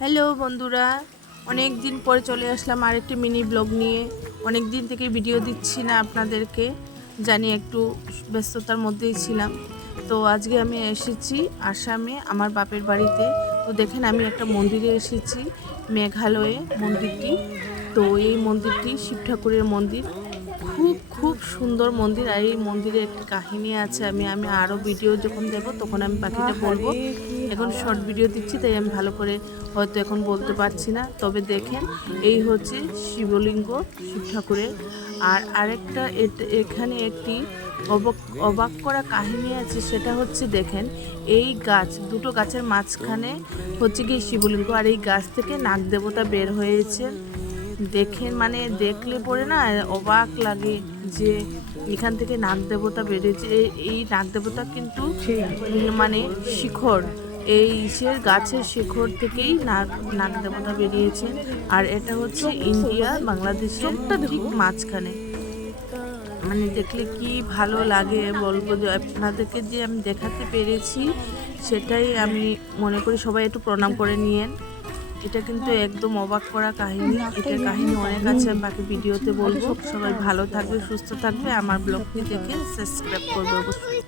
Hello বন্ধুরা, অনেক দিন পরে চলে আসলাম আরেকটি মিনি ব্লগ নিয়ে। অনেক দিন থেকে ভিডিও দিচ্ছি না আপনাদেরকে, জানি একটু ব্যস্ততার মধ্যেই ছিলাম। তো আজকে আমি এসেছি আসামে আমার বাপের বাড়িতে। তো দেখেন আমি একটা মন্দিরে এসেছি, মেঘালয়ে মন্দিরটি। তো এই মন্দিরটি শিব ঠাকুরের মন্দির, খুব খুব সুন্দর মন্দির। আর এই মন্দিরে একটি কাহিনী আছে, আমি আরও ভিডিও যখন দেব তখন আমি বাকিটা বলবো। এখন শর্ট ভিডিও দিচ্ছি তাই আমি ভালো করে হয়তো এখন বলতে পারছি না। তবে দেখেন, এই হচ্ছে শিবলিঙ্গ শিব ঠাকুরের। আর আরেকটা এখানে একটি অবাক করা কাহিনী আছে, সেটা হচ্ছে দেখেন, এই দুটো গাছের মাঝখানে হচ্ছে কি শিবলিঙ্গ, আর এই গাছ থেকে নাগ দেবতা বের হয়েছে। দেখেন মানে দেখলে পরে না অবাক লাগে যে এখান থেকে নাগ দেবতা বেরিয়েছে। এই নাগ দেবতা কিন্তু মানে শিখর, এই গাছের শিখর থেকেই নাগ দেবতা বেরিয়েছে। আর এটা হচ্ছে ইন্ডিয়া বাংলাদেশের ঠিক মাঝখানে। মানে দেখলে কি ভালো লাগে বলবো, যে আপনাদেরকে যে আমি দেখাতে পেরেছি সেটাই আমি মনে করি সবাই একটু প্রণাম করে নিয়েন। এটা কিন্তু একদম অবাক করা কাহিনী, এটার কাহিনী অনেক আছে, আমি বাকি ভিডিওতে বলবো। সবাই ভালো থাকবে, সুস্থ থাকবে, আমার ব্লগটি দেখে সাবস্ক্রাইব করবে অবশ্যই।